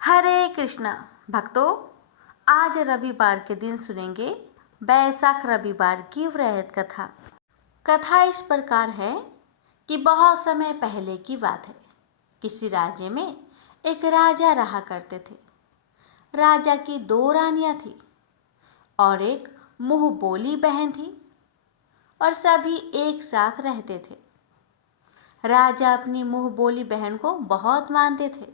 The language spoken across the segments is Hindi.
हरे कृष्णा भक्तों, आज रविवार के दिन सुनेंगे बैसाख रविवार की वृहद कथा। कथा इस प्रकार है कि बहुत समय पहले की बात है। किसी राज्य में एक राजा रहा करते थे। राजा की 2 रानियां थी और एक मुंह बोली बहन थी और सभी एक साथ रहते थे। राजा अपनी मुंह बोली बहन को बहुत मानते थे।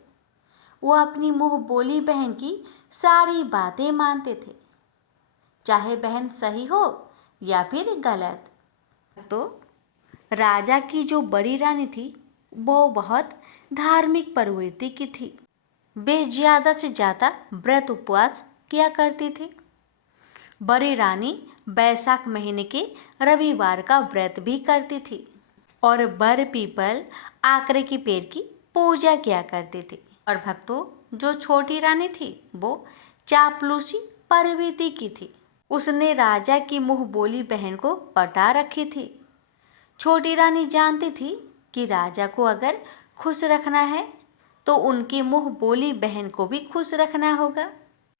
वो अपनी मुंह बोली बहन की सारी बातें मानते थे, चाहे बहन सही हो या फिर गलत। तो राजा की जो बड़ी रानी थी वो बहुत धार्मिक प्रवृत्ति की थी। वे ज़्यादा से ज़्यादा व्रत उपवास किया करती थी। बड़ी रानी बैसाख महीने के रविवार का व्रत भी करती थी और बर पीपल आकरे के पेड़ की पूजा किया करती थी। और भक्तों, जो छोटी रानी थी वो चापलूसी प्रवृत्ति की थी। उसने राजा की मुंह बोली बहन को पटा रखी थी। छोटी रानी जानती थी कि राजा को अगर खुश रखना है तो उनकी मुंह बोली बहन को भी खुश रखना होगा।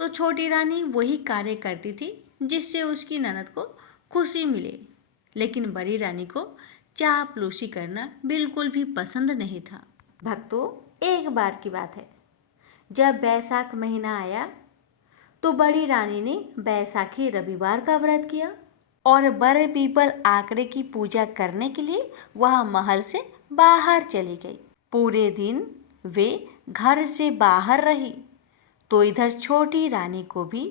तो छोटी रानी वही कार्य करती थी जिससे उसकी ननद को खुशी मिले। लेकिन बड़ी रानी को चापलूसी करना बिल्कुल भी पसंद नहीं था। भक्तों, एक बार की बात है, जब बैसाख महीना आया तो बड़ी रानी ने बैसाखी रविवार का व्रत किया और बर पीपल आकरे की पूजा करने के लिए वह महल से बाहर चली गई। पूरे दिन वे घर से बाहर रही तो इधर छोटी रानी को भी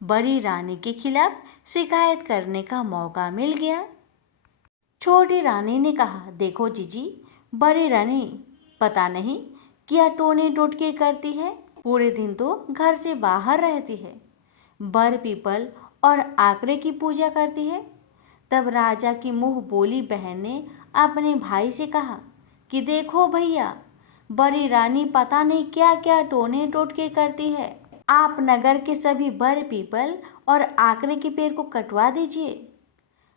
बड़ी रानी के खिलाफ शिकायत करने का मौका मिल गया। छोटी रानी ने कहा, देखो जीजी, बड़ी रानी पता नहीं क्या टोने टोटके करती है। पूरे दिन तो घर से बाहर रहती है, बर पीपल और आकरे की पूजा करती है। तब राजा की मुंह बोली बहन ने अपने भाई से कहा कि देखो भैया, बड़ी रानी पता नहीं क्या क्या टोने टोटके करती है। आप नगर के सभी बर पीपल और आकरे के पेड़ को कटवा दीजिए।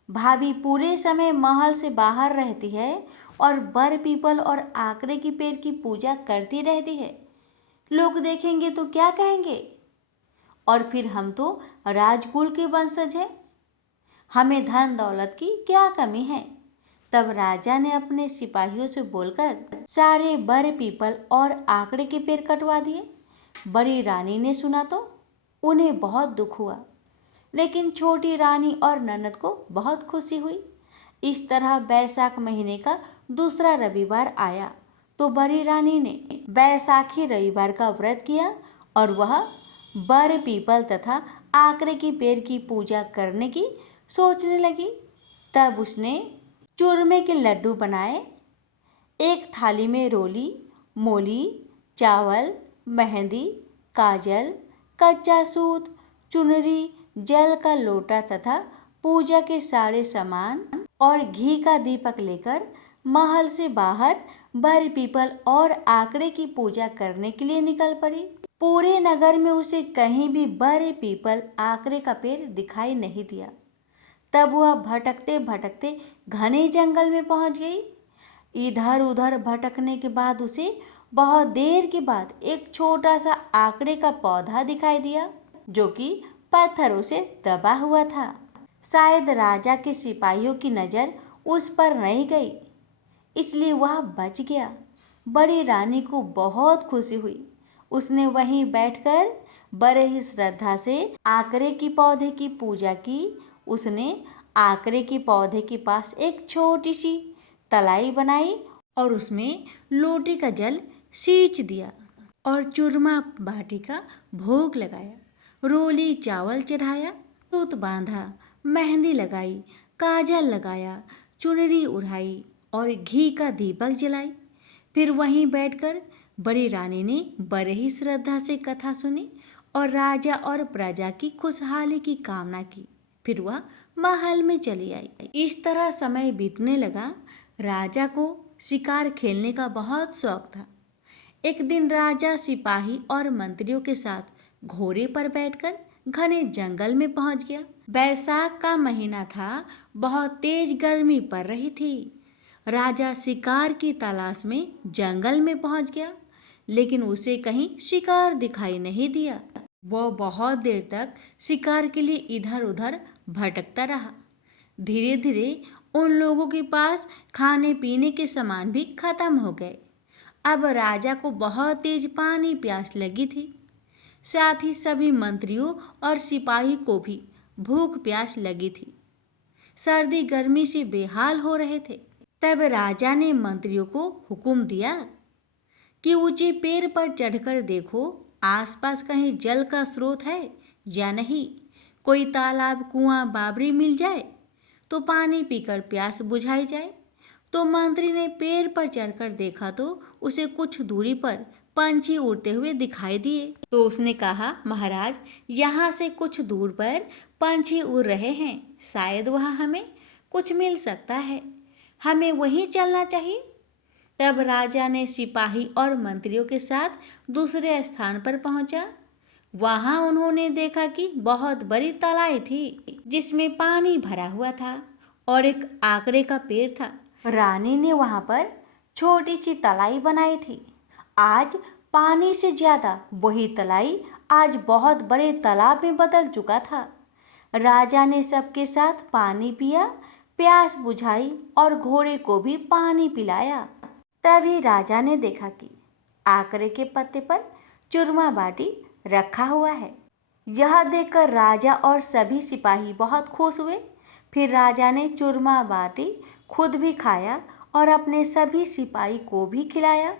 भाभी पूरे समय महल से बाहर रहती है और बर पीपल और आकरे की पेड़ की पूजा करती रहती है। लोग देखेंगे तो क्या कहेंगे? और फिर हम तो राजकुल के वंशज हैं, हमें धन दौलत की क्या कमी है। तब राजा ने अपने सिपाहियों से बोलकर सारे बर पीपल और आकड़े के पेड़ कटवा दिए। बड़ी रानी ने सुना तो उन्हें बहुत दुख हुआ, लेकिन छोटी रानी और ननद को बहुत खुशी हुई। इस तरह बैसाख महीने का दूसरा रविवार आया तो बड़ी रानी ने बैसाखी रविवार का व्रत किया और वह बर पीपल तथा आकरे की पेड़ की पूजा करने की सोचने लगी। तब उसने चूरमे के लड्डू बनाए। एक थाली में रोली, मोली, चावल, मेहंदी, काजल, कच्चा सूत, चुनरी, जल का लोटा तथा पूजा के सारे सामान और घी का दीपक लेकर महल से बाहर बर पीपल और आकड़े की पूजा करने के लिए निकल पड़ी। पूरे नगर में उसे कहीं भी बर पीपल आकड़े का पेड़ दिखाई नहीं दिया। तब वह भटकते भटकते घने जंगल में पहुंच गई। इधर उधर भटकने के बाद उसे बहुत देर के बाद एक छोटा सा आकड़े का पौधा दिखाई दिया जो कि पत्थरों से दबा हुआ था। शायद राजा के सिपाहियों की नज़र उस पर नहीं गई, इसलिए वह बच गया। बड़ी रानी को बहुत खुशी हुई। उसने वहीं बैठकर बड़े ही श्रद्धा से आकरे की पौधे की पूजा की। उसने आकरे के पौधे के पास एक छोटी सी तलाई बनाई और उसमें लोटे का जल सींच दिया और चूरमा बाटी का भोग लगाया। रोली चावल चढ़ाया, सूत बांधा, मेहंदी लगाई, काजल लगाया, चुनरी उड़ाई और घी का दीपक जलाई। फिर वहीं बैठकर बड़ी रानी ने बड़े ही श्रद्धा से कथा सुनी और राजा और प्रजा की खुशहाली की कामना की। फिर वह महल में चली आई। इस तरह समय बीतने लगा। राजा को शिकार खेलने का बहुत शौक था। एक दिन राजा सिपाही और मंत्रियों के साथ घोड़े पर बैठकर घने जंगल में पहुंच गया। बैसाख का महीना था, बहुत तेज गर्मी पड़ रही थी। राजा शिकार की तलाश में जंगल में पहुंच गया। लेकिन उसे कहीं शिकार दिखाई नहीं दिया। वह बहुत देर तक शिकार के लिए इधर उधर भटकता रहा। धीरे धीरे उन लोगों के पास खाने पीने के सामान भी खत्म हो गए। अब राजा को बहुत तेज पानी प्यास लगी थी। साथ ही सभी मंत्रियों और सिपाही को भी भूख प्यास लगी थी। सर्दी गर्मी से बेहाल हो रहे थे। तब राजा ने मंत्रियों को हुक्म दिया कि ऊंचे पेड़ पर चढ़कर देखो, आसपास कहीं जल का स्रोत है या नहीं। कोई तालाब, कुआं, बावड़ी मिल जाए तो पानी पीकर प्यास बुझाई जाए। तो मंत्री ने पेड़ पर चढ़कर देखा तो उसे कुछ दूरी पर पंछी उड़ते हुए दिखाई दिए। तो उसने कहा, महाराज, यहाँ से कुछ दूर पर पंछी उड़ रहे हैं, शायद वहाँ हमें कुछ मिल सकता है, हमें वहीं चलना चाहिए। तब राजा ने सिपाही और मंत्रियों के साथ दूसरे स्थान पर पहुंचा। वहां उन्होंने देखा कि बहुत बड़ी तलाई थी जिसमें पानी भरा हुआ था और एक आकड़े का पेड़ था। रानी ने वहां पर छोटी सी तलाई बनाई थी। आज पानी से ज्यादा वही तलाई आज बहुत बड़े तालाब में बदल चुका था। राजा ने सबके साथ पानी पिया, प्यास बुझाई और घोड़े को भी पानी पिलाया। तभी राजा ने देखा कि आकड़े के पत्ते पर चूरमा बाटी रखा हुआ है। यह देखकर राजा और सभी सिपाही बहुत खुश हुए। फिर राजा ने चूरमा बाटी खुद भी खाया और अपने सभी सिपाही को भी खिलाया,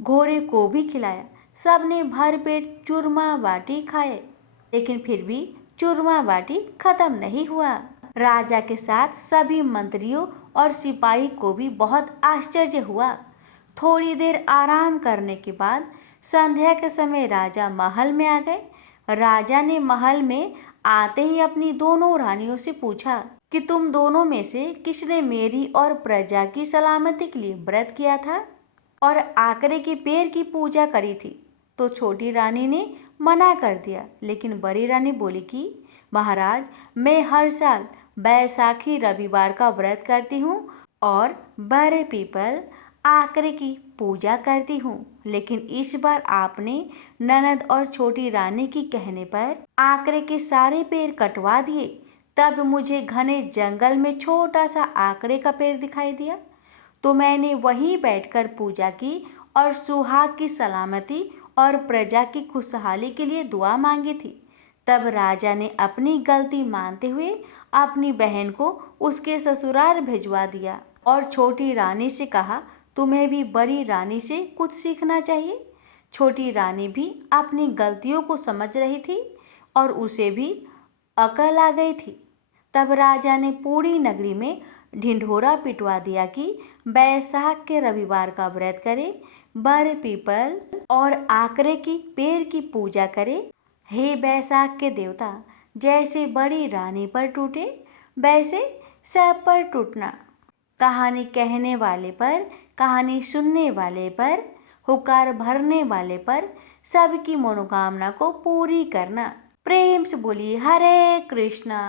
घोड़े को भी खिलाया। सबने भरपेट चूरमा बाटी खाए, लेकिन फिर भी चूरमा बाटी खत्म नहीं हुआ। राजा के साथ सभी मंत्रियों और सिपाही को भी बहुत आश्चर्य हुआ। थोड़ी देर आराम करने के बाद संध्या के समय राजा महल में आ गए। राजा ने महल में आते ही अपनी दोनों रानियों से पूछा कि तुम दोनों में से किसने मेरी और प्रजा की सलामती के लिए व्रत किया था और आकड़े के पेड़ की पूजा करी थी। तो छोटी रानी ने मना कर दिया, लेकिन बड़ी रानी बोली कि महाराज, मैं हर साल बैसाखी रविवार का व्रत करती हूँ और बड़े पीपल आकड़े की पूजा करती हूँ, लेकिन इस बार आपने ननद और छोटी रानी की कहने पर आकड़े के सारे पेड़ कटवा दिए। तब मुझे घने जंगल में छोटा सा आकड़े का पेड़ दिखाई दिया, तो मैंने वहीं बैठकर पूजा की और सुहाग की सलामती और प्रजा की खुशहाली के लिए दुआ मांगी थी। तब राजा ने अपनी गलती मानते हुए अपनी बहन को उसके ससुराल भिजवा दिया और छोटी रानी से कहा, तुम्हें भी बड़ी रानी से कुछ सीखना चाहिए। छोटी रानी भी अपनी गलतियों को समझ रही थी और उसे भी अकल आ गई थी। तब राजा ने पूरी नगरी में ढिंढोरा पिटवा दिया कि बैसाख के रविवार का व्रत करे, बड़ पीपल और आकड़े की पेड़ की पूजा करे। हे बैसाख के देवता, जैसे बड़ी रानी पर टूटे वैसे सब पर टूटना। कहानी कहने वाले पर, कहानी सुनने वाले पर, हुकार भरने वाले पर सबकी मनोकामना को पूरी करना। प्रेम से बोलिए हरे कृष्णा।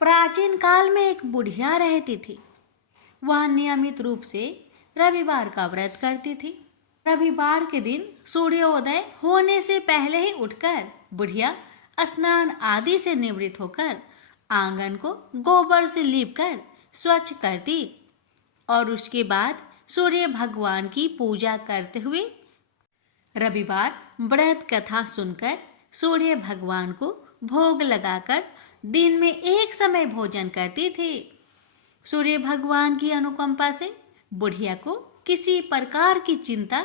प्राचीन काल में एक बुढ़िया रहती थी। वह नियमित रूप से रविवार का व्रत करती थी। रविवार के दिन सूर्योदय होने से पहले ही उठकर बुढ़िया स्नान आदि से निवृत्त होकर आंगन को गोबर से लीपकर स्वच्छ करती और उसके बाद सूर्य भगवान की पूजा करते हुए रविवार व्रत कथा सुनकर सूर्य भगवान को भोग लगाकर दिन में एक समय भोजन करती थी। सूर्य भगवान की अनुकंपा से बुढ़िया को किसी प्रकार की चिंता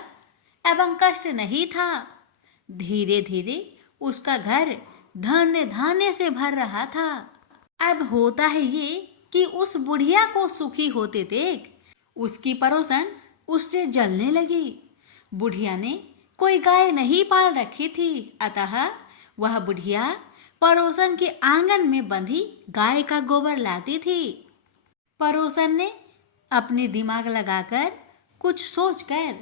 एवं कष्ट नहीं था। धीरे धीरे उसका घर धन्य धान्य से भर रहा था। अब होता है ये कि उस बुढ़िया को सुखी होते देख उसकी पड़ोसन उससे जलने लगी। बुढ़िया ने कोई गाय नहीं पाल रखी थी, अतः वह बुढ़िया पड़ोसन के आंगन में बंधी गाय का गोबर लाती थी। पड़ोसन ने अपनी दिमाग लगाकर कुछ सोचकर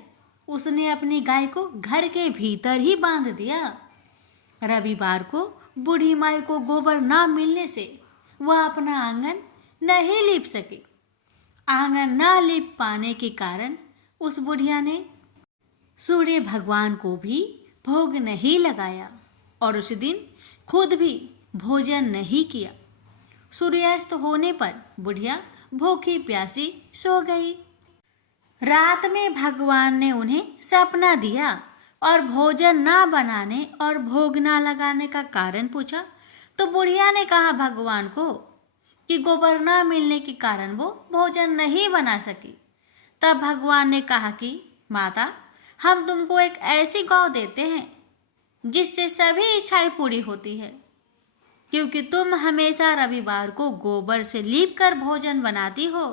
उसने अपनी गाय को घर के भीतर ही बांध दिया। रविवार को बूढ़ी माई को गोबर ना मिलने से वह अपना आंगन नहीं लीप सके। आंगन ना लीप पाने के कारण उस बुढ़िया ने सूर्य भगवान को भी भोग नहीं लगाया और उस दिन खुद भी भोजन नहीं किया। सूर्यास्त होने पर बुढ़िया भूखी प्यासी सो गई। रात में भगवान ने उन्हें सपना दिया और भोजन ना बनाने और भोग ना लगाने का कारण पूछा तो बुढ़िया ने कहा भगवान को कि गोबर ना मिलने के कारण वो भोजन नहीं बना सकी। तब भगवान ने कहा कि माता, हम तुमको एक ऐसी गौ देते हैं जिससे सभी इच्छाएं पूरी होती है, क्योंकि तुम हमेशा रविवार को गोबर से लीप कर भोजन बनाती हो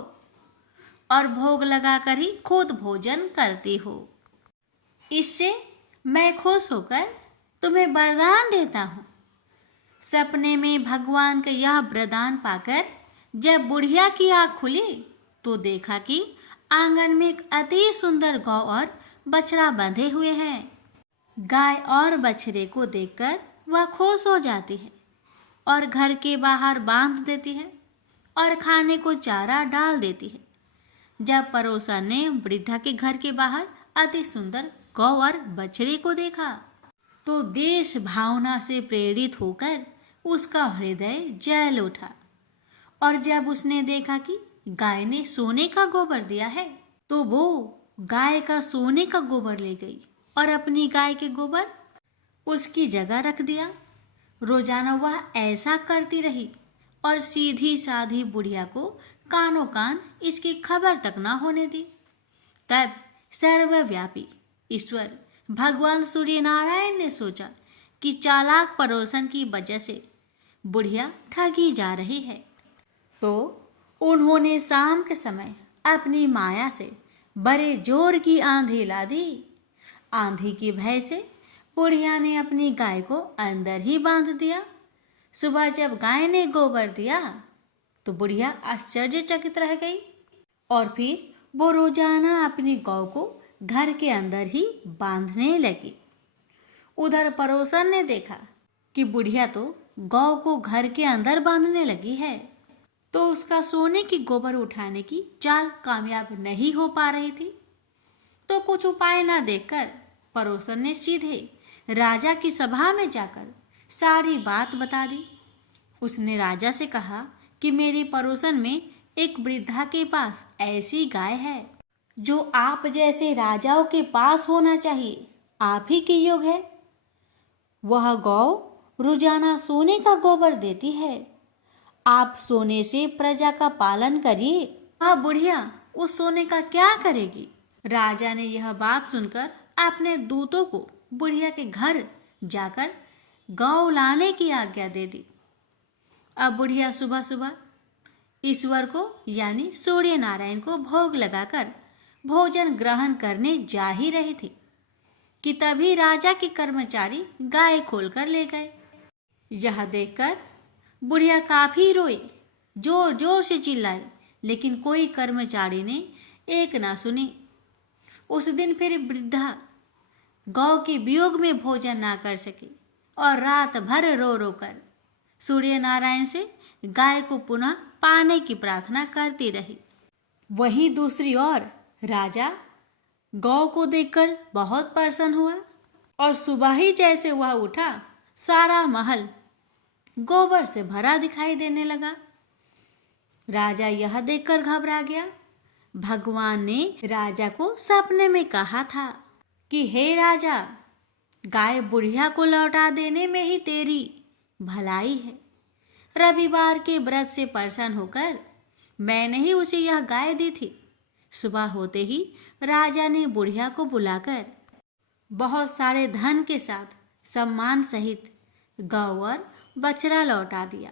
और भोग लगाकर ही खुद भोजन करती हो। इससे मैं खुश होकर तुम्हें वरदान देता हूँ। सपने में भगवान का यह वरदान पाकर जब बुढ़िया की आँख खुली तो देखा कि आंगन में एक अति सुंदर गौ और बछड़ा बंधे हुए हैं। गाय और बछड़े को देखकर वह खुश हो जाती है और घर के बाहर बांध देती है और खाने को चारा डाल देती है। जब पड़ोसन ने वृद्धा के घर के बाहर अति सुंदर गौ और बछड़े को देखा तो देश भावना से प्रेरित होकर उसका हृदय जल उठा और जब उसने देखा कि गाय ने सोने का गोबर दिया है तो वो गाय का सोने का गोबर ले गई और अपनी गाय के गोबर उसकी जगह रख दिया। रोजाना वह ऐसा करती रही और सीधी साधी बुढ़िया को कानों कान इसकी खबर तक ना होने दी। तब सर्वव्यापी ईश्वर भगवान सूर्य नारायण ने सोचा कि चालाक पड़ोसन की वजह से बुढ़िया ठगी जा रही है, तो उन्होंने शाम के समय अपनी माया से बड़े जोर की आंधी ला दी। आंधी की भय से बुढ़िया ने अपनी गाय को अंदर ही बांध दिया। सुबह जब गाय ने गोबर दिया तो बुढ़िया आश्चर्यचकित रह गई और फिर वो रोजाना अपनी गौ को घर के अंदर ही बांधने लगी। उधर पड़ोसन ने देखा कि बुढ़िया तो गौ को घर के अंदर बांधने लगी है, तो उसका सोने की गोबर उठाने की चाल कामयाब नहीं हो पा रही थी। तो कुछ उपाय ना देखकर पड़ोसन ने सीधे राजा की सभा में जाकर सारी बात बता दी। उसने राजा से कहा कि मेरे पड़ोसन में एक वृद्धा के पास ऐसी गाय है जो आप जैसे राजाओं के पास होना चाहिए, आप ही के योग है। वह गौ रोजाना सोने का गोबर देती है। आप सोने से प्रजा का पालन करिए। वह बुढ़िया उस सोने का क्या करेगी? राजा ने यह बात सुनकर अपने दूतों को बुढ़िया के घर जाकर गौ लाने की आज्ञा दे दी। अब बुढ़िया सुबह सुबह ईश्वर को यानी सूर्य नारायण को भोग लगाकर भोजन ग्रहण करने जा ही रही थी कि तभी राजा के कर्मचारी गाय खोलकर ले गए। यह देखकर बुढ़िया काफी रोई, जोर जोर से चिल्लाई, लेकिन कोई कर्मचारी ने एक ना सुनी। उस दिन फिर वृद्धा गौ के वियोग में भोजन ना कर सकी और रात भर रो रो कर सूर्य नारायण से गाय को पुनः पाने की प्रार्थना करती रही। वहीं दूसरी ओर राजा गौ को देखकर बहुत प्रसन्न हुआ और सुबह ही जैसे वह उठा सारा महल गोबर से भरा दिखाई देने लगा। राजा यह देखकर घबरा गया। भगवान ने राजा को सपने में कहा था कि हे राजा, गाय बुढ़िया को लौटा देने में ही तेरी भलाई है। रविवार के व्रत से प्रसन्न होकर मैंने ही उसे यह गाय दी थी। सुबह होते ही राजा ने बुढ़िया को बुलाकर बहुत सारे धन के साथ सम्मान सहित गौ और बछड़ा लौटा दिया।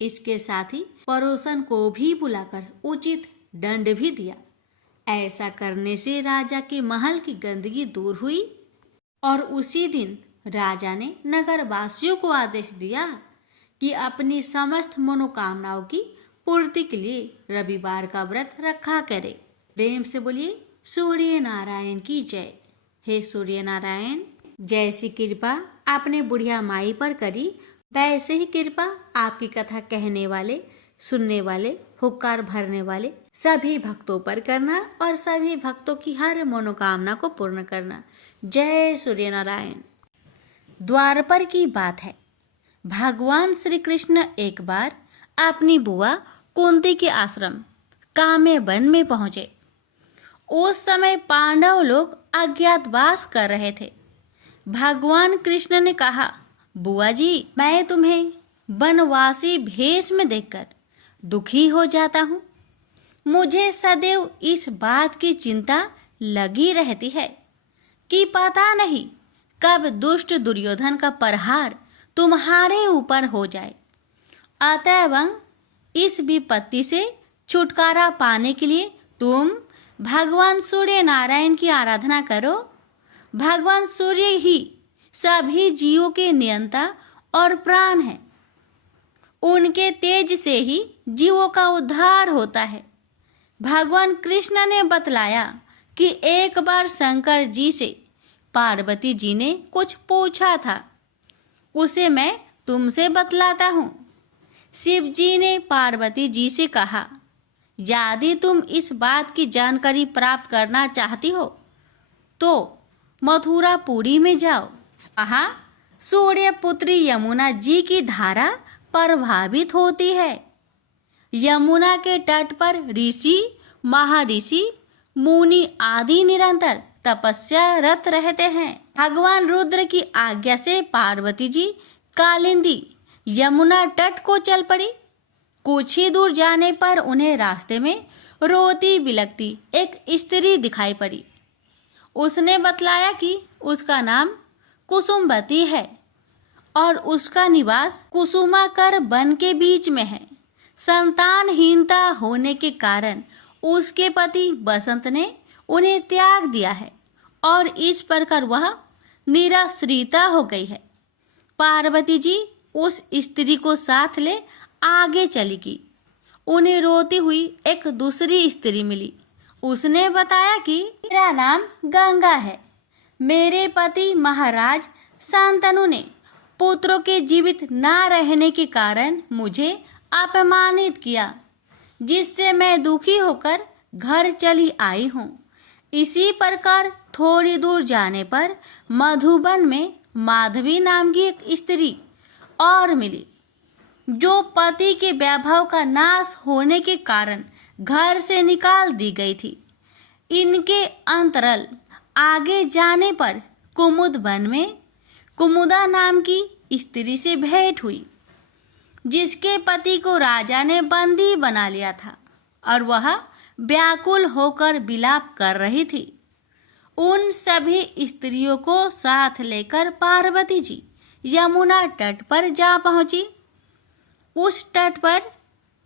इसके साथ ही पड़ोसन को भी बुलाकर उचित दंड भी दिया। ऐसा करने से राजा के महल की गंदगी दूर हुई और उसी दिन राजा ने नगरवासियों को आदेश दिया कि अपनी समस्त मनोकामनाओं की पूर्ति के लिए रविवार का व्रत रखा करे। प्रेम से बोलिए सूर्य नारायण की जय। हे सूर्य नारायण, जैसी कृपा आपने बुढ़िया माई पर करी, वैसे ही कृपा आपकी कथा कहने वाले, सुनने वाले, हुक्कार भरने वाले सभी भक्तों पर करना और सभी भक्तों की हर मनोकामना को पूर्ण करना। जय सूर्य नारायण। द्वारपर की बात है। भगवान श्री कृष्ण एक बार अपनी बुआ कुंती के आश्रम काम्य वन में पहुंचे। उस समय पांडव लोग अज्ञातवास कर रहे थे। भगवान कृष्ण ने कहा, बुआ जी, मैं तुम्हें वनवासी भेष में देखकर दुखी हो जाता हूँ। मुझे सदैव इस बात की चिंता लगी रहती है कि पता नहीं कब दुष्ट दुर्योधन का प्रहार तुम्हारे ऊपर हो जाए। अतएव इस विपत्ति से छुटकारा पाने के लिए तुम भगवान सूर्य नारायण की आराधना करो। भगवान सूर्य ही सभी जीवों के नियंता और प्राण है। उनके तेज से ही जीवों का उद्धार होता है। भगवान कृष्ण ने बतलाया कि एक बार शंकर जी से पार्वती जी ने कुछ पूछा था, उसे मैं तुमसे बतलाता हूँ। शिव जी ने पार्वती जी से कहा, यदि तुम इस बात की जानकारी प्राप्त करना चाहती हो तो मथुरापुरी में जाओ। वहाँ सूर्य पुत्री यमुना जी की धारा प्रभावित होती है। यमुना के तट पर ऋषि, महर्षि, मुनि आदि निरंतर तपस्यारत रहते हैं। भगवान रुद्र की आज्ञा से पार्वती जी कालिंदी यमुना तट को चल पड़ी। कुछ ही दूर जाने पर उन्हें रास्ते में रोती बिलखती एक स्त्री दिखाई पड़ी। उसने बतलाया कि उसका नाम कुसुमवती है और उसका निवास कुसुमाकर वन के बीच में है। संतानहीनता होने के कारण उसके पति बसंत ने उन्हें त्याग दिया है और इस प्रकार वह निराश्रिता हो गई है। पार्वती जी उस स्त्री को साथ ले आगे चली गई। उन्हें रोती हुई एक दूसरी स्त्री मिली। उसने बताया कि मेरा नाम गंगा है। मेरे पति महाराज शांतनु ने पुत्रों के जीवित न रहने के कारण मुझे अपमानित किया, जिससे मैं दुखी होकर घर चली आई हूँ। इसी प्रकार थोड़ी दूर जाने पर मधुबन में माधवी नाम की एक स्त्री और मिली, जो पति के वैभव का नाश होने के कारण घर से निकाल दी गई थी। इनके अंतरल आगे जाने पर कुमुद वन में कुमुदा नाम की स्त्री से भेंट हुई, जिसके पति को राजा ने बंदी बना लिया था और वह व्याकुल होकर विलाप कर रही थी। उन सभी स्त्रियों को साथ लेकर पार्वती जी यमुना तट पर जा पहुंची। उस तट पर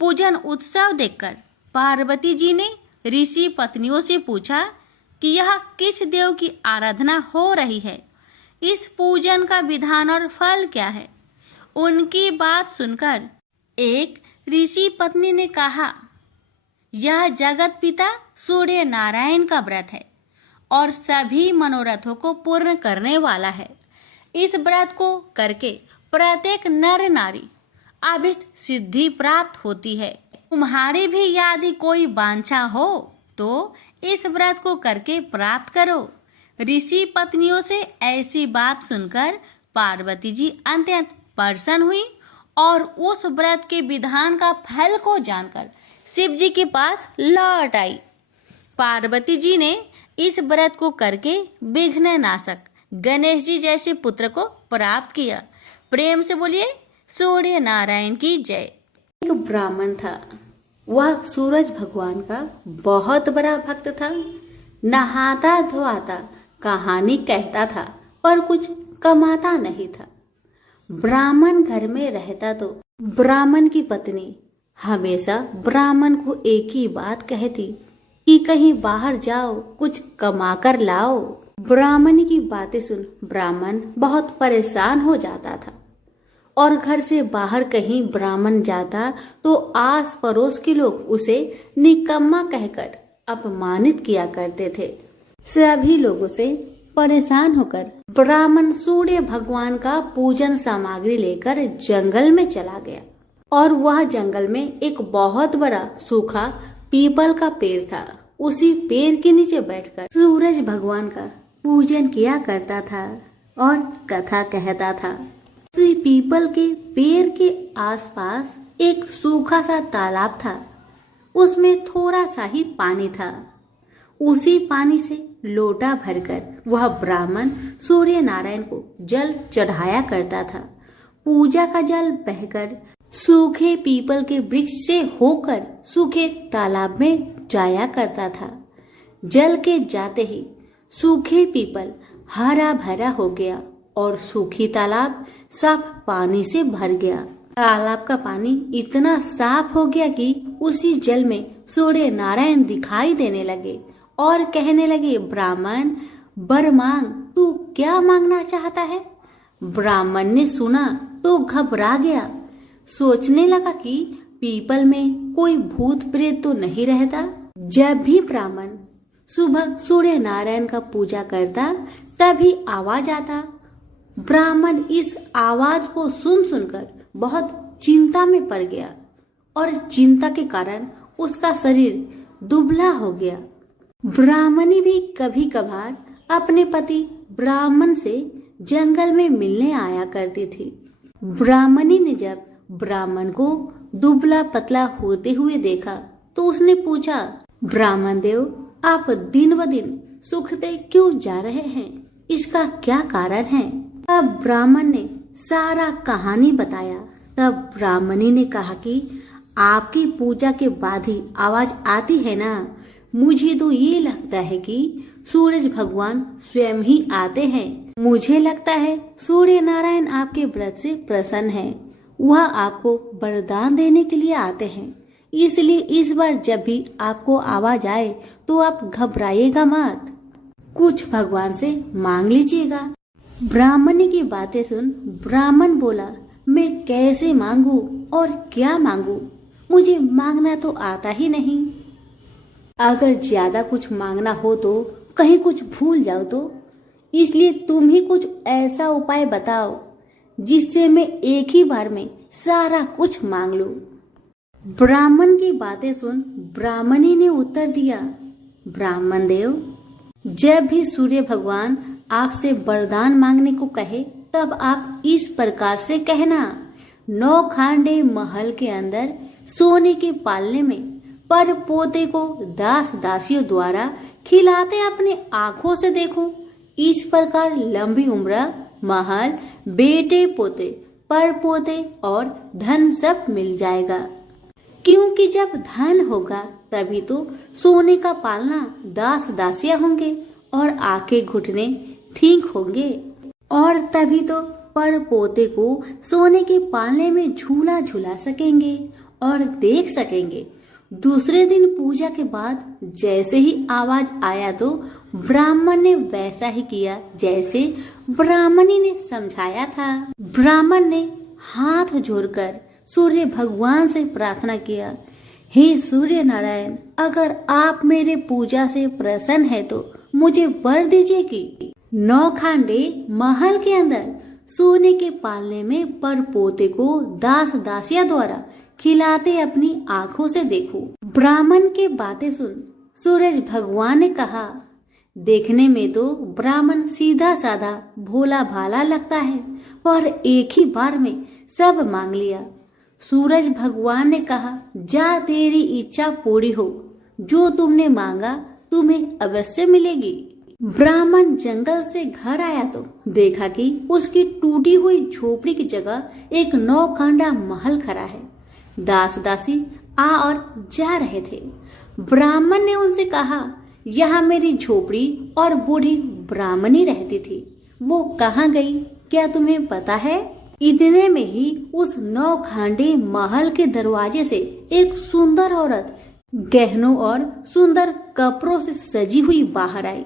पूजन उत्सव देखकर पार्वती जी ने ऋषि पत्नियों से पूछा कि यह किस देव की आराधना हो रही है, इस पूजन का विधान और फल क्या है। उनकी बात सुनकर एक ऋषि पत्नी ने कहा, यह जगत पिता सूर्य नारायण का व्रत है और सभी मनोरथों को पूर्ण करने वाला है। इस व्रत को करके प्रत्येक नर नारी अभीष्ट सिद्धि प्राप्त होती है। तुम्हारी भी यदि कोई वांछा हो तो इस व्रत को करके प्राप्त करो। ऋषि पत्नियों से ऐसी बात सुनकर पार्वती जी अत्यंत प्रसन्न हुई और उस व्रत के विधान का फल को जानकर शिव जी के पास लौट आई। पार्वती जी ने इस व्रत को करके विघ्न नाशक गणेश जी जैसे पुत्र को प्राप्त किया। प्रेम से बोलिए सूर्य नारायण की जय। एक ब्राह्मण था। वह सूरज भगवान का बहुत बड़ा भक्त था। नहाता धोआता कहानी कहता था पर कुछ कमाता नहीं था। ब्राह्मण घर में रहता तो ब्राह्मण की पत्नी हमेशा ब्राह्मण को एक ही बात कहती कि कहीं बाहर जाओ, कुछ कमा कर लाओ। ब्राह्मण की बातें सुन ब्राह्मण बहुत परेशान हो जाता था और घर से बाहर कहीं ब्राह्मण जाता तो आस पड़ोस के लोग उसे निकम्मा कहकर अपमानित किया करते थे। सभी लोगों से परेशान होकर ब्राह्मण सूर्य भगवान का पूजन सामग्री लेकर जंगल में चला गया और वह जंगल में एक बहुत बड़ा सूखा पीपल का पेड़ था। उसी पेड़ के नीचे बैठकर सूरज भगवान का पूजन किया करता था और कथा कहता था। उसी पीपल के पेड़ के आसपास एक सूखा सा तालाब था। उसमें थोड़ा सा ही पानी था। उसी पानी से लोटा भरकर वह ब्राह्मण सूर्य नारायण को जल चढ़ाया करता था। पूजा का जल बहकर सूखे पीपल के वृक्ष से होकर सूखे तालाब में जाया करता था। जल के जाते ही सूखे पीपल हरा भरा हो गया और सूखी तालाब साफ पानी से भर गया। तालाब का पानी इतना साफ हो गया कि उसी जल में सूर्य नारायण दिखाई देने लगे और कहने लगे, ब्राह्मण वर मांग, तू क्या मांगना चाहता है? ब्राह्मण ने सुना तो घबरा गया। सोचने लगा कि पीपल में कोई भूत प्रेत तो नहीं रहता। जब भी ब्राह्मण सुबह सूर्य नारायण का पूजा करता तभी आवाज आता। ब्राह्मण इस आवाज को सुनकर बहुत चिंता में पड़ गया और चिंता के कारण उसका शरीर दुबला हो गया। ब्राह्मणी भी कभी कभार अपने पति ब्राह्मण से जंगल में मिलने आया करती थी। ब्राह्मणी ने जब ब्राह्मण को दुबला पतला होते हुए देखा तो उसने पूछा, ब्राह्मण देव, आप दिन ब दिन सूखते क्यों जा रहे हैं? इसका क्या कारण है? तब ब्राह्मण ने सारा कहानी बताया। तब ब्राह्मणी ने कहा कि आपकी पूजा के बाद ही आवाज आती है ना, मुझे तो ये लगता है कि सूरज भगवान स्वयं ही आते हैं। मुझे लगता है सूर्य नारायण आपके व्रत से प्रसन्न है। वह आपको वरदान देने के लिए आते हैं। इसलिए इस बार जब भी आपको आवाज आए तो आप घबराइएगा मत, कुछ भगवान से मांग लीजिएगा। ब्राह्मणी की बातें सुन ब्राह्मण बोला, मैं कैसे मांगू और क्या मांगू? मुझे मांगना तो आता ही नहीं। अगर ज्यादा कुछ मांगना हो तो कहीं कुछ भूल जाओ तो, इसलिए तुम ही कुछ ऐसा उपाय बताओ जिससे मैं एक ही बार में सारा कुछ मांग लूं। ब्राह्मण की बातें सुन ब्राह्मणी ने उत्तर दिया, ब्राह्मण देव, जब भी सूर्य भगवान आपसे वरदान मांगने को कहे तब आप इस प्रकार से कहना, 9 खांडे महल के अंदर सोने के पालने में पर पोते को दास दासियों द्वारा खिलाते अपने आंखों से देखूं। इस प्रकार लंबी उम्र, महल, बेटे पोते, पर पोते और धन सब मिल जाएगा। क्योंकि जब धन होगा तभी तो सोने का पालना दास दासियां होंगे और आंखें घुटने ठीक होंगे, और तभी तो पर पोते को सोने के पालने में झूला झूला सकेंगे और देख सकेंगे। दूसरे दिन पूजा के बाद जैसे ही आवाज आया तो ब्राह्मण ने वैसा ही किया जैसे ब्राह्मणी ने समझाया था। ब्राह्मण ने हाथ जोड़कर सूर्य भगवान से प्रार्थना किया, हे सूर्य नारायण, अगर आप मेरे पूजा से प्रसन्न है तो मुझे वर दीजिए कि 9 खांडे महल के अंदर सोने के पालने में पर पोते को दास दासिया द्वारा खिलाते अपनी आंखों से देखो। ब्राह्मण की बातें सुन सूरज भगवान ने कहा, देखने में तो ब्राह्मण सीधा साधा भोला भाला लगता है, पर एक ही बार में सब मांग लिया। सूरज भगवान ने कहा, जा तेरी इच्छा पूरी हो, जो तुमने मांगा तुम्हें अवश्य मिलेगी। ब्राह्मण जंगल से घर आया तो देखा कि उसकी टूटी हुई झोपड़ी की जगह एक 9 खांडा महल खड़ा है। दास दासी आ और जा रहे थे। ब्राह्मण ने उनसे कहा, यहाँ मेरी झोपड़ी और बूढ़ी ब्राह्मणी रहती थी, वो कहाँ गई, क्या तुम्हें पता है? इतने में ही उस 9 खांडे महल के दरवाजे से एक सुंदर औरत गहनों और सुंदर कपड़ों से सजी हुई बाहर आई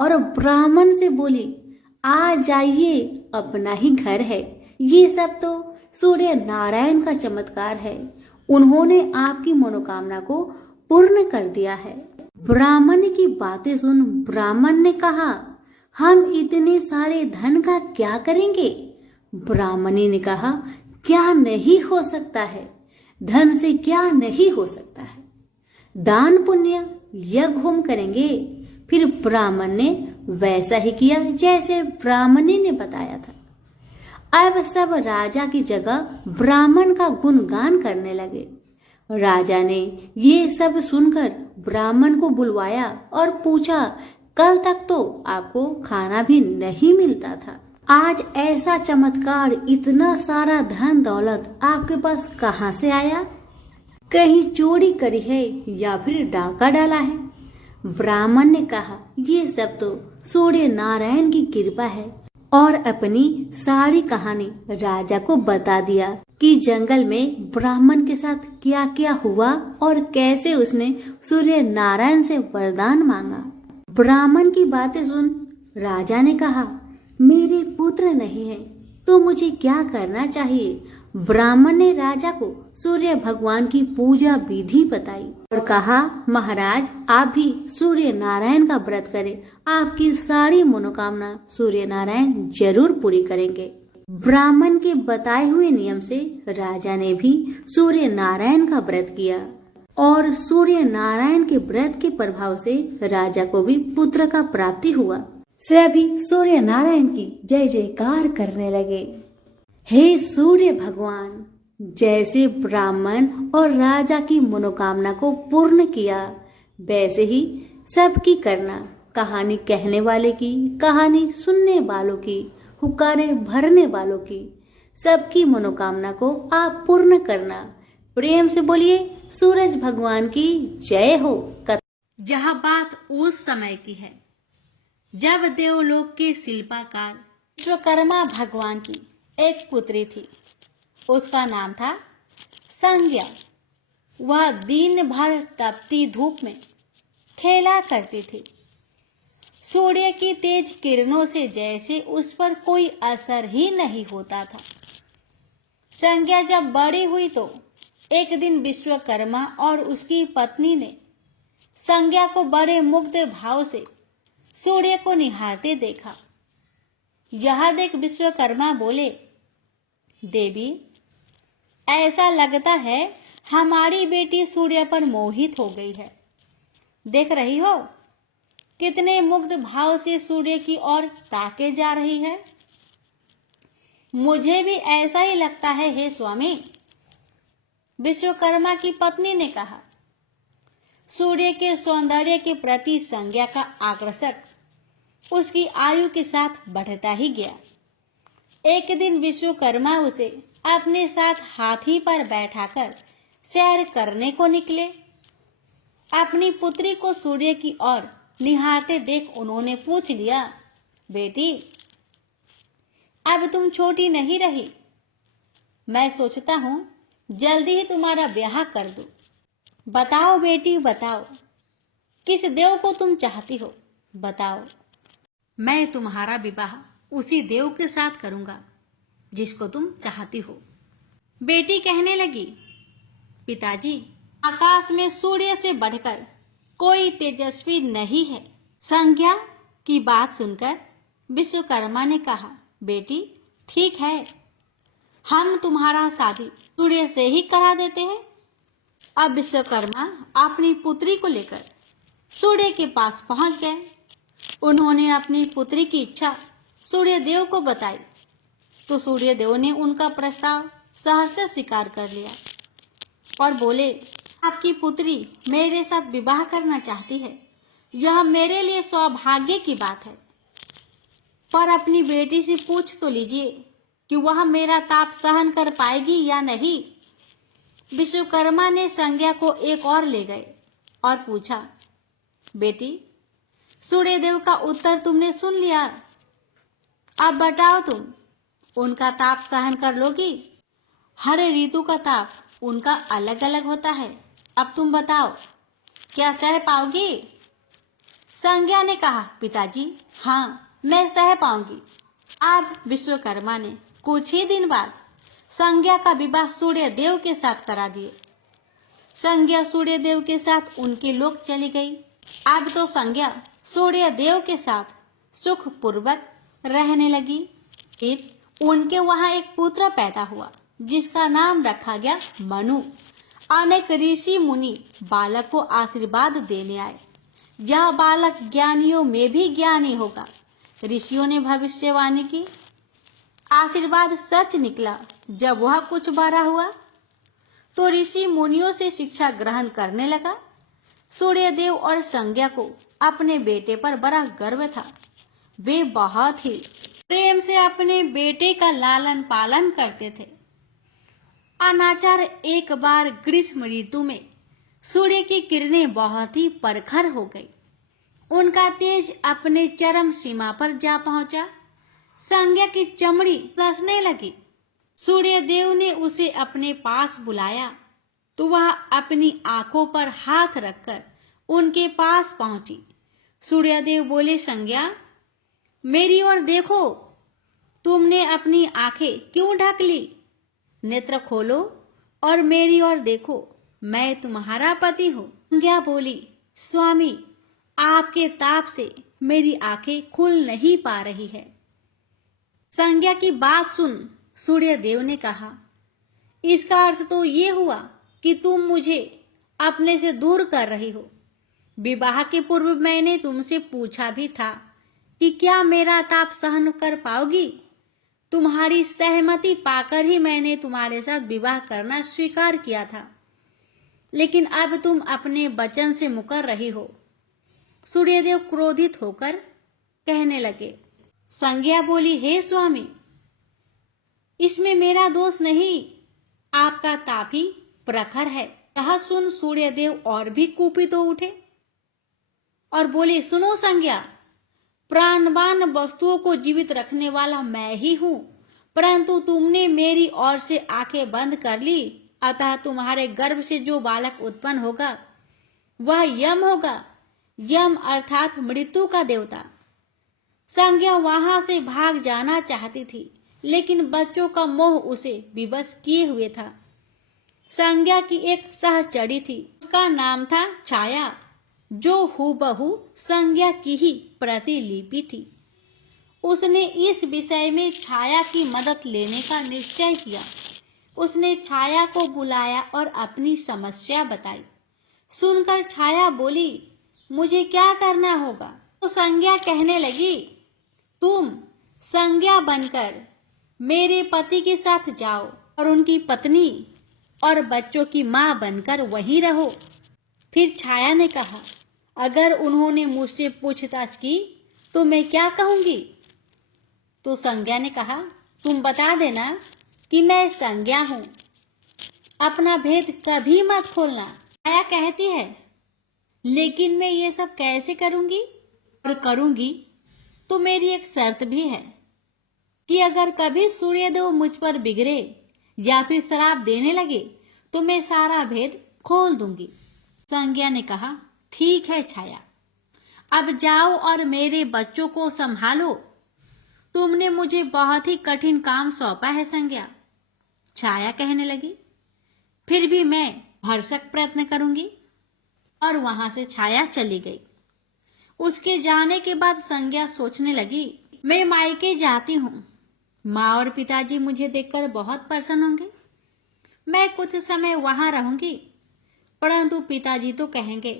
और ब्राह्मण से बोली, आ जाइए, अपना ही घर है। ये सब तो सूर्य नारायण का चमत्कार है, उन्होंने आपकी मनोकामना को पूर्ण कर दिया है। ब्राह्मण की बातें सुन ब्राह्मण ने कहा, हम इतने सारे धन का क्या करेंगे? ब्राह्मणी ने कहा, क्या नहीं हो सकता है, धन से क्या नहीं हो सकता है, दान पुण्य यज्ञ होम करेंगे। फिर ब्राह्मण ने वैसा ही किया जैसे ब्राह्मणी ने बताया था। अब सब राजा की जगह ब्राह्मण का गुणगान करने लगे। राजा ने ये सब सुनकर ब्राह्मण को बुलवाया और पूछा, कल तक तो आपको खाना भी नहीं मिलता था, आज ऐसा चमत्कार, इतना सारा धन दौलत आपके पास कहाँ से आया? कहीं चोरी करी है या फिर डाका डाला है? ब्राह्मण ने कहा, ये सब तो सूर्य नारायण की कृपा है, और अपनी सारी कहानी राजा को बता दिया कि जंगल में ब्राह्मण के साथ क्या क्या हुआ और कैसे उसने सूर्य नारायण से वरदान मांगा। ब्राह्मण की बातें सुन राजा ने कहा, मेरे पुत्र नहीं है तो मुझे क्या करना चाहिए? ब्राह्मण ने राजा को सूर्य भगवान की पूजा विधि बताई और कहा, महाराज आप भी सूर्य नारायण का व्रत करें, आपकी सारी मनोकामना सूर्य नारायण जरूर पूरी करेंगे। ब्राह्मण के बताए हुए नियम से राजा ने भी सूर्य नारायण का व्रत किया और सूर्य नारायण के व्रत के प्रभाव से राजा को भी पुत्र का प्राप्ति हुआ। सभी सूर्य नारायण की जय जयकार करने लगे। हे सूर्य भगवान, जैसे ब्राह्मण और राजा की मनोकामना को पूर्ण किया, वैसे ही सबकी करना, कहानी कहने वाले की, कहानी सुनने वालों की, हुक्कारे भरने वालों की, सबकी मनोकामना को आप पूर्ण करना। प्रेम से बोलिए सूरज भगवान की जय हो। यह बात उस समय की है जब देवलोक के शिल्पकार विश्वकर्मा भगवान की एक पुत्री थी। उसका नाम था संज्ञा। वह दिन भर तपती धूप में खेला करती थी। सूर्य की तेज किरणों से जैसे उस पर कोई असर ही नहीं होता था। संज्ञा जब बड़ी हुई तो एक दिन विश्वकर्मा और उसकी पत्नी ने संज्ञा को बड़े मुग्ध भाव से सूर्य को निहारते देखा। यह देख विश्वकर्मा बोले, देवी, ऐसा लगता है हमारी बेटी सूर्य पर मोहित हो गई है। देख रही हो कितने मुग्ध भाव से सूर्य की ओर ताके जा रही है। मुझे भी ऐसा ही लगता है हे स्वामी। विश्वकर्मा की पत्नी ने कहा। सूर्य के सौंदर्य के प्रति संज्ञा का आकर्षक उसकी आयु के साथ बढ़ता ही गया। एक दिन विश्वकर्मा उसे अपने साथ हाथी पर बैठाकर सैर करने को निकले। अपनी पुत्री को सूर्य की ओर निहारते देख उन्होंने पूछ लिया, बेटी, अब तुम छोटी नहीं रही। मैं सोचता हूं जल्दी ही तुम्हारा ब्याह कर दूं। बताओ बेटी, बताओ, किस देव को तुम चाहती हो? बताओ। मैं तुम्हारा विवाह उसी देव के साथ करूंगा जिसको तुम चाहती हो। बेटी कहने लगी, पिताजी, आकाश में सूर्य से बढ़कर कोई तेजस्वी नहीं है। संज्ञा की बात सुनकर विश्वकर्मा ने कहा, बेटी, ठीक है, हम तुम्हारा शादी सूर्य से ही करा देते हैं। अब विश्वकर्मा अपनी पुत्री को लेकर सूर्य के पास पहुंच गए। उन्होंने अपनी पुत्री की इच्छा सूर्य देव को बताई तो सूर्य देव ने उनका प्रस्ताव सहर्ष स्वीकार कर लिया और बोले, आपकी पुत्री मेरे साथ विवाह करना चाहती है। यह मेरे लिए सौभाग्य की बात है, पर अपनी बेटी से पूछ तो लीजिए कि वह मेरा ताप सहन कर पाएगी या नहीं। विश्वकर्मा ने संज्ञा को एक और ले गए और पूछा, बेटी, सूर्यदेव का उत्तर तुमने सुन लिया। अब बताओ, तुम उनका ताप सहन कर लोगी? हर ऋतु का ताप उनका अलग अलग होता है। अब तुम बताओ, क्या सह पाओगी? संज्ञा ने कहा, पिताजी, हाँ, मैं सह पाऊंगी। अब विश्वकर्मा ने कुछ ही दिन बाद संज्ञा का विवाह सूर्य देव के साथ करा दिए। संज्ञा सूर्य देव के साथ उनके लोक चली गई। अब तो संज्ञा सूर्य देव के साथ सुख पूर्वक रहने लगी। फिर उनके वहां एक पुत्र पैदा हुआ जिसका नाम रखा गया मनु। अनेक ऋषि मुनि बालक को आशीर्वाद देने आए। यह बालक ज्ञानियों में भी ज्ञानी होगा। ऋषियों ने भविष्यवाणी की। आशीर्वाद सच निकला। जब वह कुछ बड़ा हुआ तो ऋषि मुनियों से शिक्षा ग्रहण करने लगा। सूर्यदेव और संज्ञा को अपने बेटे पर बड़ा गर्व था। वे बहुत ही प्रेम से अपने बेटे का लालन पालन करते थे। अनाचार एक बार ग्रीष्म ऋतु में सूर्य की किरणें बहुत ही प्रखर हो गई। उनका तेज अपने चरम सीमा पर जा पहुंचा। संज्ञा की चमड़ी रसने लगी। सूर्यदेव ने उसे अपने पास बुलाया तो वह अपनी आंखों पर हाथ रखकर उनके पास पहुंची। सूर्यदेव बोले, संज्ञा, मेरी ओर देखो। तुमने अपनी आंखें क्यों ढक ली? नेत्र खोलो और मेरी ओर देखो। मैं तुम्हारा पति हूँ। संज्ञा बोली, स्वामी, आपके ताप से मेरी आंखें खुल नहीं पा रही है। संज्ञा की बात सुन सूर्यदेव ने कहा, इसका अर्थ तो ये हुआ कि तुम मुझे अपने से दूर कर रही हो। विवाह के पूर्व मैंने तुमसे पूछा भी था कि क्या मेरा ताप सहन कर पाओगी। तुम्हारी सहमति पाकर ही मैंने तुम्हारे साथ विवाह करना स्वीकार किया था, लेकिन अब तुम अपने वचन से मुकर रही हो। सूर्यदेव क्रोधित होकर कहने लगे। संज्ञा बोली, हे स्वामी, इसमें मेरा दोष नहीं, आपका ताप ही प्रखर है। यह सुन सूर्यदेव और भी कुपित हो उठे और बोले, सुनो संज्ञा, प्राणवान वस्तुओं को जीवित रखने वाला मैं ही हूं, परंतु तुमने मेरी ओर से आंखें बंद कर ली, अतः तुम्हारे गर्भ से जो बालक उत्पन्न होगा वह यम होगा। यम अर्थात मृत्यु का देवता। संज्ञा वहां से भाग जाना चाहती थी, लेकिन बच्चों का मोह उसे विवश किए हुए था। संज्ञा की एक सहचरी थी, उसका नाम था छाया, जो हूबहू संज्ञा की ही प्रतिलिपि थी। उसने इस विषय में छाया की मदद लेने का निश्चय किया। उसने छाया को बुलाया और अपनी समस्या बताई। सुनकर छाया बोली, मुझे क्या करना होगा? तो संज्ञा कहने लगी, तुम संज्ञा बनकर मेरे पति के साथ जाओ और उनकी पत्नी और बच्चों की मां बनकर वहीं रहो। फिर छाया ने कहा, अगर उन्होंने मुझसे पूछताछ की तो मैं क्या कहूंगी? तो संज्ञा ने कहा, तुम बता देना कि मैं संज्ञा हूं, अपना भेद कभी मत खोलना। छाया कहती है, लेकिन मैं ये सब कैसे करूंगी? और करूंगी तो मेरी एक शर्त भी है कि अगर कभी सूर्यदेव मुझ पर बिगड़े या फिर श्राप देने लगे तो मैं सारा भेद खोल दूंगी। संज्ञा ने कहा, ठीक है छाया, अब जाओ और मेरे बच्चों को संभालो। तुमने मुझे बहुत ही कठिन काम सौंपा है संज्ञा। छाया कहने लगी, फिर भी मैं भरसक प्रयत्न करूंगी। और वहां से छाया चली गई। उसके जाने के बाद संज्ञा सोचने लगी, मैं मायके जाती हूँ, माँ और पिताजी मुझे देखकर बहुत प्रसन्न होंगे। मैं कुछ समय वहां रहूंगी, परंतु पिताजी तो कहेंगे,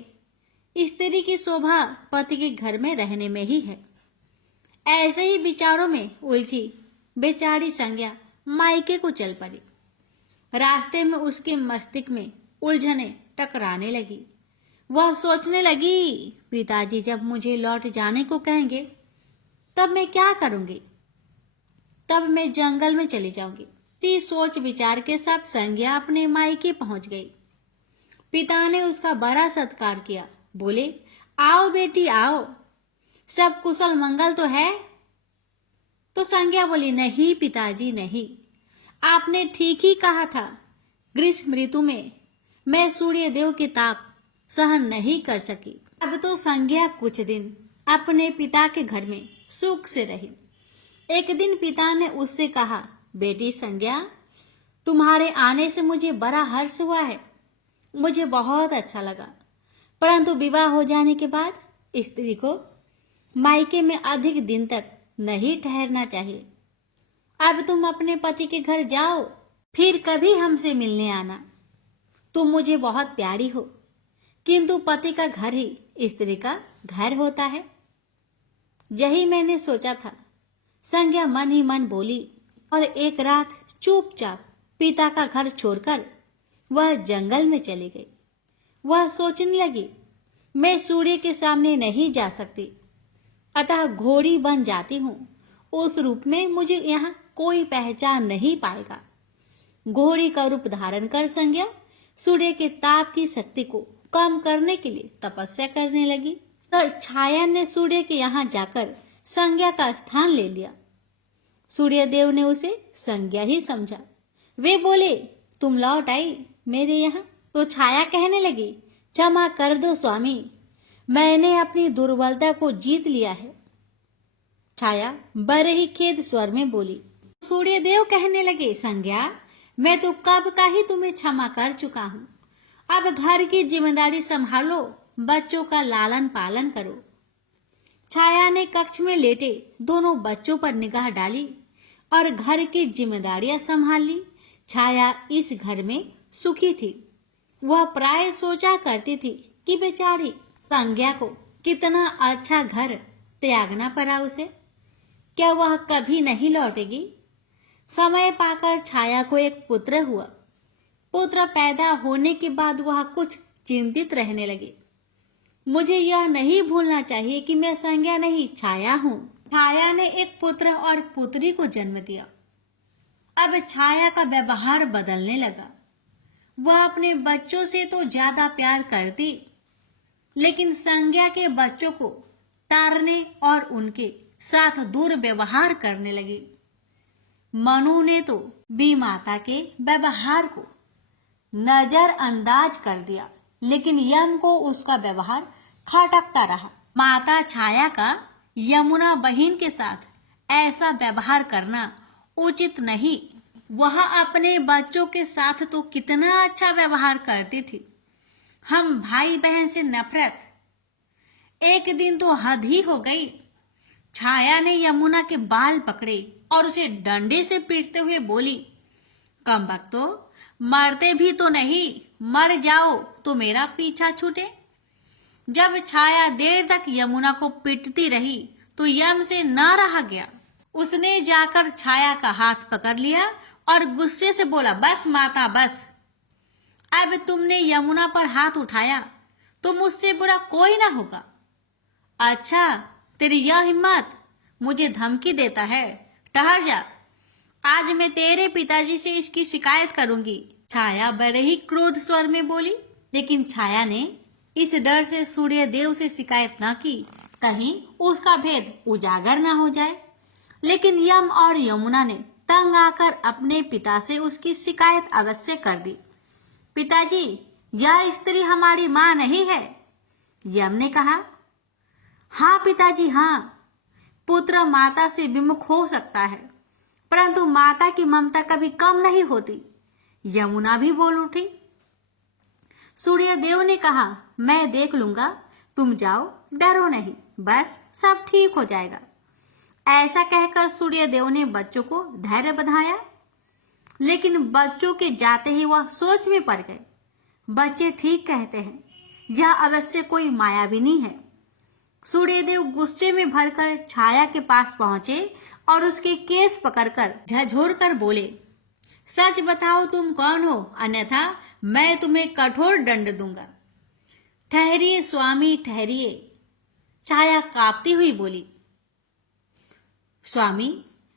स्त्री की शोभा पति के घर में रहने में ही है। ऐसे ही विचारों में उलझी बेचारी संज्ञा मायके को चल पड़ी। रास्ते में उसके मस्तिष्क में उलझने टकराने लगी। वह सोचने लगी, पिताजी जब मुझे लौट जाने को कहेंगे तब मैं क्या करूंगी? तब मैं जंगल में चली जाऊंगी। इसी सोच विचार के साथ संज्ञा अपने मायके पहुंच गई। पिता ने उसका बड़ा सत्कार किया। बोले, आओ बेटी आओ, सब कुशल मंगल तो है? तो संज्ञा बोली, नहीं पिताजी नहीं, आपने ठीक ही कहा था। ग्रीष्म ऋतु में मैं सूर्य देव के ताप सहन नहीं कर सकी। अब तो संज्ञा कुछ दिन अपने पिता के घर में सुख से रही। एक दिन पिता ने उससे कहा, बेटी संज्ञा, तुम्हारे आने से मुझे बड़ा हर्ष हुआ है, मुझे बहुत अच्छा लगा, परंतु विवाह हो जाने के बाद स्त्री को मायके में अधिक दिन तक नहीं ठहरना चाहिए। अब तुम अपने पति के घर जाओ, फिर कभी हमसे मिलने आना। तुम मुझे बहुत प्यारी हो, किंतु पति का घर ही स्त्री का घर होता है। यही मैंने सोचा था, संज्ञा मन ही मन बोली। और एक रात चुपचाप पिता का घर छोड़कर वह जंगल में चली गई। वह सोचने लगी, मैं सूर्य के सामने नहीं जा सकती, अतः घोड़ी बन जाती हूँ। उस रूप में मुझे यहाँ कोई पहचान नहीं पाएगा। घोड़ी का रूप धारण कर संज्ञा सूर्य के ताप की शक्ति को कम करने के लिए तपस्या करने लगी। तो छाया ने सूर्य के यहाँ जाकर संज्ञा का स्थान ले लिया। सूर्य देव ने उसे संज्ञा ही समझा। वे बोले, तुम लौट आई मेरे यहाँ। तो छाया कहने लगी, क्षमा कर दो स्वामी, मैंने अपनी दुर्बलता को जीत लिया है। छाया बड़े ही खेद स्वर में बोली। सूर्य देव कहने लगे, संज्ञा मैं तो कब का ही तुम्हें क्षमा कर चुका हूँ। अब घर की जिम्मेदारी संभालो, बच्चों का लालन पालन करो। छाया ने कक्ष में लेटे दोनों बच्चों पर निगाह डाली और घर की जिम्मेदारियां संभाल ली। छाया इस घर में सुखी थी। वह प्राय सोचा करती थी कि बेचारी संज्ञा को कितना अच्छा घर त्यागना पड़ा उसे। क्या वह कभी नहीं लौटेगी? समय पाकर छाया को एक पुत्र हुआ। पुत्र पैदा होने के बाद वह कुछ चिंतित रहने लगी। मुझे यह नहीं भूलना चाहिए कि मैं संज्ञा नहीं, छाया हूँ। छाया ने एक पुत्र और पुत्री को जन्म दिया। अब छाया का व्यवहार बदलने लगा। वह अपने बच्चों से तो ज्यादा प्यार करती, लेकिन संज्ञा के बच्चों को तारने और उनके साथ दुर्व्यवहार करने लगी। मनु ने तो बी माता के व्यवहार को नजरअंदाज कर दिया, लेकिन यम को उसका व्यवहार खटकता रहा। माता छाया का यमुना बहन के साथ ऐसा व्यवहार करना उचित नहीं। वह अपने बच्चों के साथ तो कितना अच्छा व्यवहार करती थी। हम भाई बहन से नफरत, एक दिन तो हद ही हो गई। छाया ने यमुना के बाल पकड़े और उसे डंडे से पीटते हुए बोली, कमबख्तो, मरते भी तो नहीं, मर जाओ तो मेरा पीछा छूटे। जब छाया देर तक यमुना को पीटती रही तो यम से न रहा गया। उसने जाकर छाया का हाथ पकड़ लिया और गुस्से से बोला, बस माता बस, अब तुमने यमुना पर हाथ उठाया तो मुझसे बुरा कोई ना होगा। अच्छा, तेरी यह हिम्मत, मुझे धमकी देता है? ठहर जा, आज मैं तेरे पिताजी से इसकी शिकायत करूंगी। छाया बड़े ही क्रोध स्वर में बोली, लेकिन छाया ने इस डर से सूर्य देव से शिकायत न की, कहीं उसका भेद उजागर न हो जाए। लेकिन यम और यमुना ने तंग आकर अपने पिता से उसकी शिकायत अवश्य कर दी। पिताजी, यह स्त्री हमारी माँ नहीं है। यम ने कहा, हाँ पिताजी हाँ, पुत्र माता से विमुख हो सकता है, परंतु माता की ममता कभी कम नहीं होती। यमुना भी बोल उठी। सूर्य देव ने कहा, मैं देख लूंगा, तुम जाओ, डरो नहीं, बस सब ठीक हो जाएगा। ऐसा कहकर सूर्य देव ने बच्चों को धैर्य बंधाया, लेकिन बच्चों के जाते ही वह सोच में पड़ गए। बच्चे ठीक कहते हैं, यह अवश्य कोई मायाविनी है। सूर्यदेव गुस्से में भरकर छाया के पास पहुंचे और उसके केस पकड़कर झंझोर कर बोले, सच बताओ तुम कौन हो, अन्यथा मैं तुम्हें कठोर दंड दूंगा। ठहरिए स्वामी ठहरिए, छाया कांपती हुई बोली। स्वामी,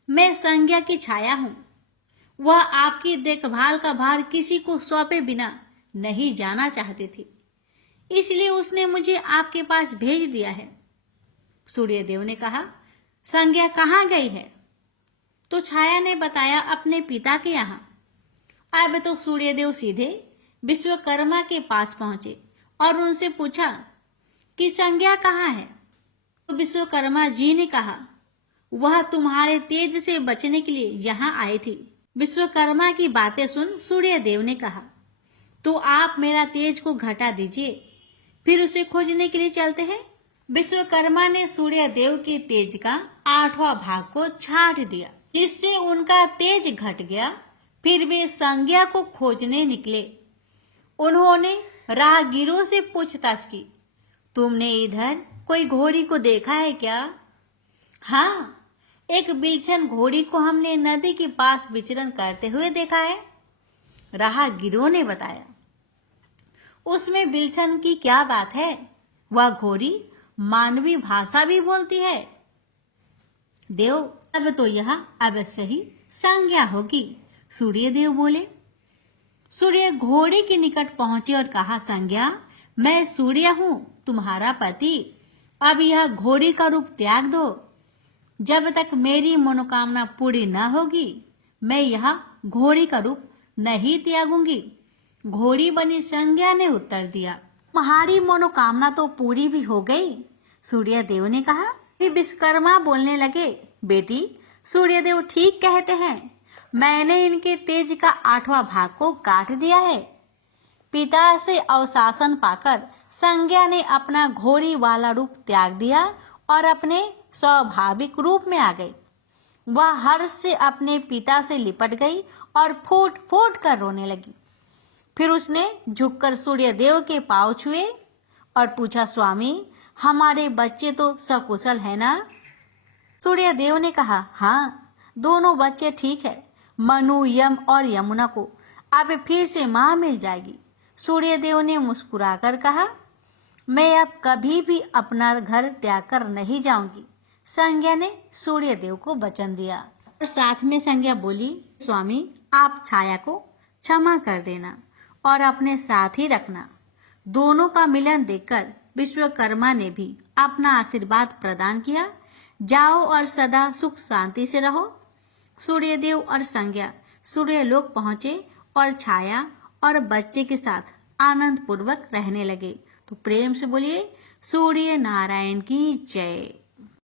मैं संज्ञा की छाया हूं। वह आपकी देखभाल का भार किसी को सौंपे बिना नहीं जाना चाहती थी, इसलिए उसने मुझे आपके पास भेज दिया है। सूर्यदेव ने कहा, संज्ञा कहाँ गई है? तो छाया ने बताया, अपने पिता के यहाँ। अब तो सूर्यदेव सीधे विश्वकर्मा के पास पहुंचे और उनसे पूछा कि संज्ञा कहाँ है? तो विश्वकर्मा जी ने कहा, वह तुम्हारे तेज से बचने के लिए यहाँ आई थी। विश्वकर्मा की बातें सुन सूर्यदेव ने कहा, तो आप मेरा तेज को घटा दीजिए, फिर उसे खोजने के लिए चलते हैं। विश्वकर्मा ने सूर्यदेव के तेज का 8वां भाग को छाट दिया, जिससे उनका तेज घट गया। फिर वे संज्ञा को खोजने निकले। उन्होंने राहगीरों से पूछताछ की तुमने इधर कोई घोड़ी को देखा है क्या? हाँ, एक बिलछन घोड़ी को हमने नदी के पास विचरण करते हुए देखा है, राहगीरों ने बताया। उसमें बिलछन की क्या बात है? वह घोड़ी मानवी भाषा भी बोलती है। देव, अब तो यह अवश्य ही संज्ञा होगी, सूर्यदेव बोले। सूर्य घोड़े के निकट पहुंचे और कहा, संज्ञा, मैं सूर्य हूं, तुम्हारा पति। अब यह घोड़ी का रूप त्याग दो। जब तक मेरी मनोकामना पूरी न होगी, मैं यह घोड़ी का रूप नहीं त्यागूंगी। घोड़ी बनी संज्ञा ने उत्तर दिया। तुम्हारी मनोकामना तो पूरी भी हो गई, सूर्यदेव ने कहा। फिर विश्वकर्मा बोलने लगे, बेटी, सूर्यदेव ठीक कहते हैं, मैंने इनके तेज का 8वां भाग को काट दिया है। पिता से अवशासन पाकर संज्ञा ने अपना घोड़ी वाला रूप त्याग दिया और अपने स्वाभाविक रूप में आ गई। वह हर्ष से अपने पिता से लिपट गई और फूट फूट कर रोने लगी। फिर उसने झुककर सूर्यदेव के पांव छुए और पूछा, स्वामी, हमारे बच्चे तो सकुशल है ना? सूर्यदेव ने कहा, हाँ, दोनों बच्चे ठीक है। मनु, यम और यमुना को अब फिर से मां मिल जाएगी। सूर्यदेव ने मुस्कुराकर कहा, मैं अब कभी भी अपना घर त्याग कर नहीं जाऊंगी। संज्ञा ने सूर्यदेव को वचन दिया और साथ में संज्ञा बोली, स्वामी, आप छाया को क्षमा कर देना और अपने साथ ही रखना। दोनों का मिलन देखकर विश्वकर्मा ने भी अपना आशीर्वाद प्रदान किया। जाओ और सदा सुख शांति से रहो। सूर्यदेव और संज्ञा सूर्यलोक पहुंचे और छाया और बच्चे के साथ आनंद पूर्वक रहने लगे। तो प्रेम से बोलिए, सूर्य नारायण की जय।